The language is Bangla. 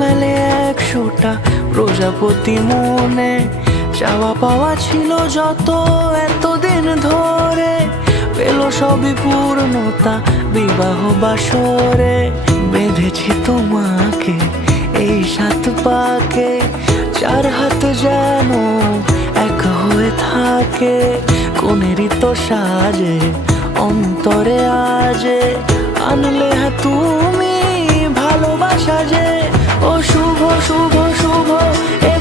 মেলে 100টা প্রজাপতি মনে, চাওয়া পাওয়া ছিল যত এতদিন ধরে, পেল সবই পূর্ণতা বিবাহ বাসরে। বেঁধেছি তোমাকে এই 7 পাকে, 4 হাত যেন এক হয়ে থাকে, কোনেরই তো সাজে অন্তরে আজে আনলে তুমি ভালোবাসা যে। ও শুভ শুভ শুভ এ